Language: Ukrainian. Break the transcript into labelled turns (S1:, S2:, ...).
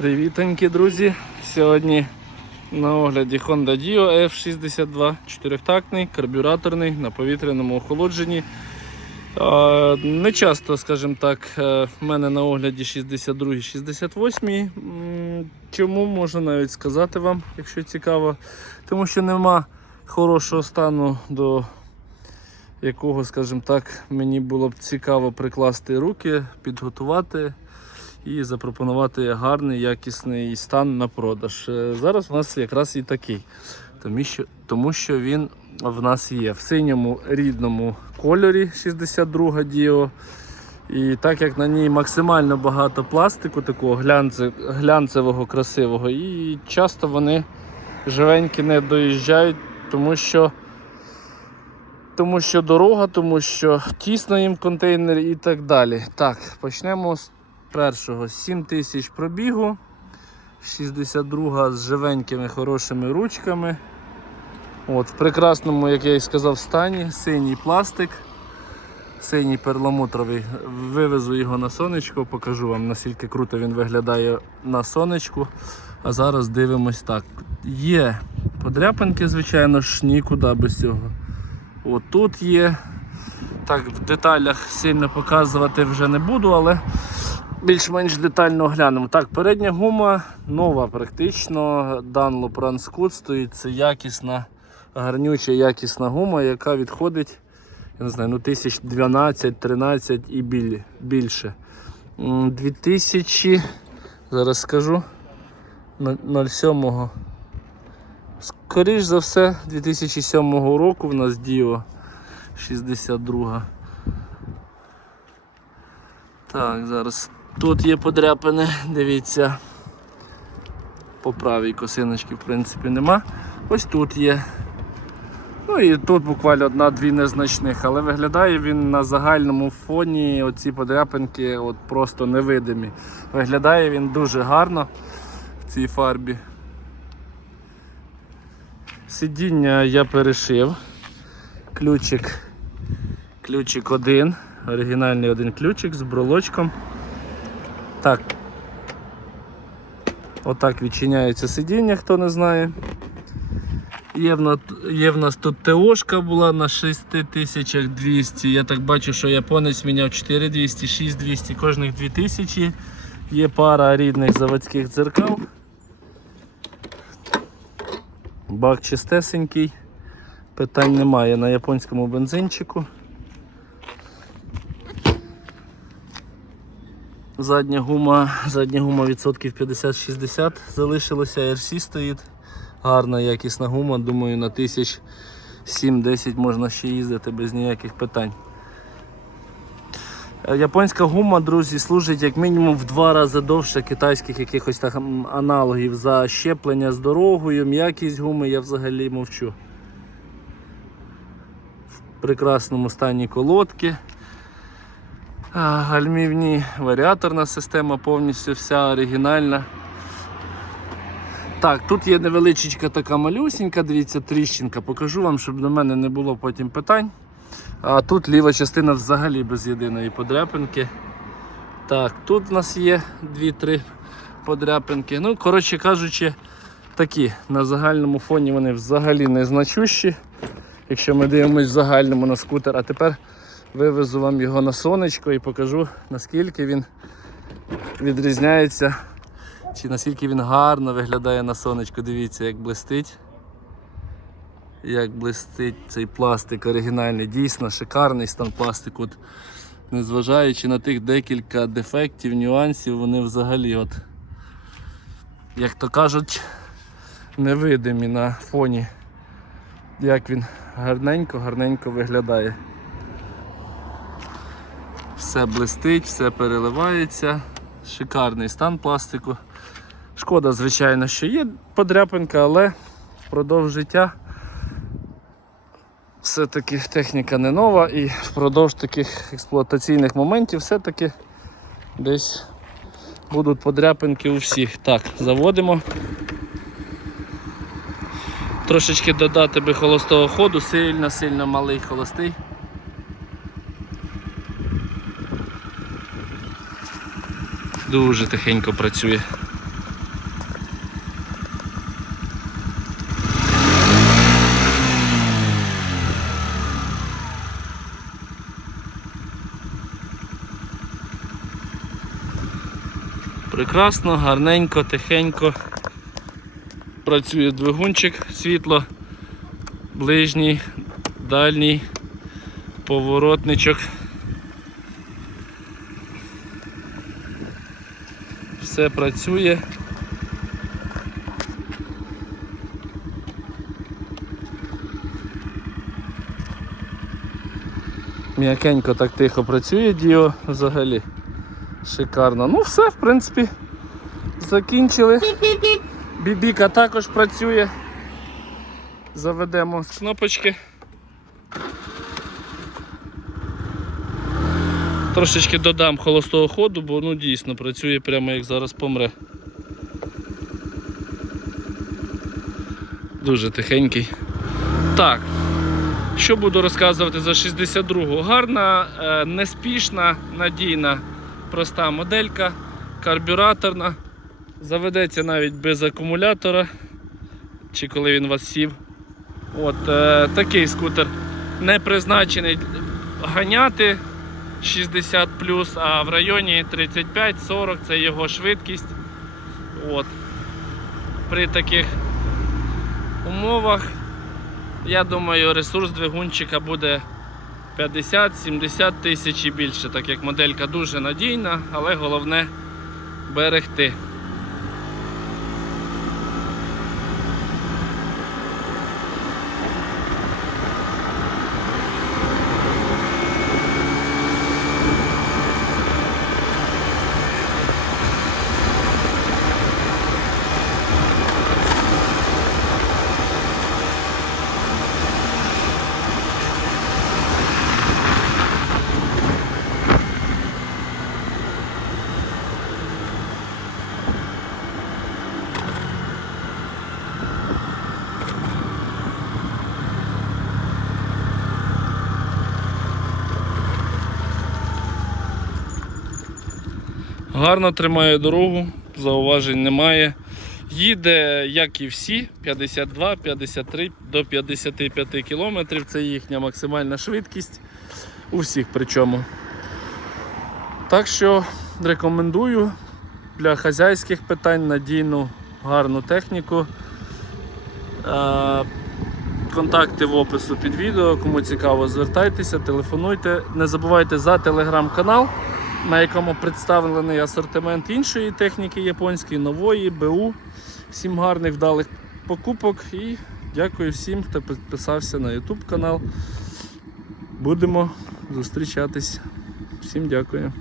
S1: Привітаньки, друзі! Сьогодні на огляді Honda Dio F62 чотирьохтактний, карбюраторний на повітряному охолодженні. Не часто, скажімо так, е, в мене на огляді 62 68 Чому можу навіть сказати вам, якщо цікаво, тому що нема хорошого стану до якого, скажімо так, мені було б цікаво прикласти руки, підготувати і запропонувати гарний якісний стан на продаж. Е, Зараз у нас якраз і такий, тому що, тому що він в нас є в синьому рідному кольорі 62 Діо. І так як на ній максимально багато пластику, такого глянце, глянцевого, красивого, і часто вони живенькі не доїжджають, тому що тому що дорога, тому що тісно їм в контейнері і так далі. Так, почнемо з першого. 7 тисяч пробігу. 62 з живенькими хорошими ручками. От, В прекрасному, як я і сказав, стані, синій пластик, синій перламутровий. Вивезу його на сонечко, покажу вам наскільки круто він виглядає на сонечку. А зараз дивимось так. Є подряпинки, звичайно ж, нікуди без цього. От тут є. Так, в деталях сильно показувати вже не буду, але більш-менш детально оглянемо. Так, передня гума нова, практично. Dunlop Run стоїть. Це якісна, гарнюча, якісна гума, яка відходить я не знаю, ну, тисяч 12-13 і біль, більше. 2000, зараз скажу, 07 Скоріш за все, 2007 року в нас Діо 62. Так, зараз тут є подряпини, дивіться. По правій косиночки в принципі нема. Ось тут є. Ну і тут буквально одна-дві незначних, але виглядає він на загальному фоні, оці подряпинки от просто невидимі. Виглядає він дуже гарно в цій фарбі. Сидіння я перешив. Ключик. Ключик один. Оригінальний один ключик з брелочком. Так. Отак відчиняється сидіння, хто не знає. Є в, нас, є в нас тут ТОшка була на 6200. Я так бачу, що японець міняв 4200, 6200, кожних 2000. Є пара рідних заводських дзеркал. Бак чистесенький, питань немає на японському бензинчику. Задня гума, задня гума відсотків 50-60 залишилося, RC стоїть. Гарна якісна гума, думаю, на тисяч 7-10 можна ще їздити без ніяких питань. Е, Японська гума, друзі, служить як мінімум в два рази довше китайських якихось там аналогів за щеплення з дорогою, м'якість гуми я взагалі мовчу. В прекрасному стані колодки. Гальмівні, варіаторна система повністю вся оригінальна. Так, тут є невеличка така малюсінька, дивіться, тріщинка. Покажу вам, щоб до мене не було потім питань. А тут ліва частина взагалі без єдиної подряпинки. Так, тут в нас є 2-3 подряпинки. Ну, коротше кажучи, такі на загальному фоні вони взагалі не значущі. Якщо ми дивимося в загальному на скутер, а тепер вивезу вам його на сонечко і покажу наскільки він відрізняється, чи наскільки він гарно виглядає на сонечку. Дивіться, як блистить. Як блистить цей пластик оригінальний, дійсно шикарний стан пластику. От, незважаючи на тих декілька дефектів, нюансів, вони взагалі, от, як то кажуть, невидимі на фоні. Як він гарненько-гарненько виглядає. Все блистить, все переливається. Шикарний стан пластику. Шкода, звичайно, що є подряпинка, але впродовж життя все-таки техніка не нова і впродовж таких експлуатаційних моментів все-таки десь будуть подряпинки у всіх. Так, заводимо. Трошечки додати би холостого ходу, сильно-сильно малий холостий. Дуже тихенько працює. Прекрасно, гарненько, тихенько. Працює двигунчик, світло, ближній, дальній, поворотничок. Все працює. М'якенько так тихо працює Діо взагалі. Шикарно. Ну все, в принципі, закінчили. Бібіка також працює. Заведемо з кнопочки. Трошечки додам холостого ходу, бо ну дійсно працює прямо як зараз помре. Дуже тихенький. Так. Що буду розказувати за 62-гу? Гарна, е, неспішна, надійна, проста моделька, карбюраторна. Заведеться навіть без акумулятора, чи коли він вас сів. От е, такий скутер не призначений ганяти 60 а в районі 35-40 це його швидкість. От. При таких умовах я думаю, ресурс двигунчика буде 50-70 тисяч і більше, так як моделька дуже надійна, але головне берегти. Гарно тримає дорогу, зауважень немає. Їде, як і всі, 52, 53 до 55 км. Це їхня максимальна швидкість. У всіх причому. Так що рекомендую для хазяйських питань надійну гарну техніку. Е, Контакти в опису під відео. Кому цікаво, звертайтеся, телефонуйте. Не забувайте за телеграм-канал, на якому представлений асортимент іншої техніки японської, нової, БУ. Всім гарних вдалих покупок і дякую всім, хто підписався на YouTube канал. Будемо зустрічатись. Всім дякую.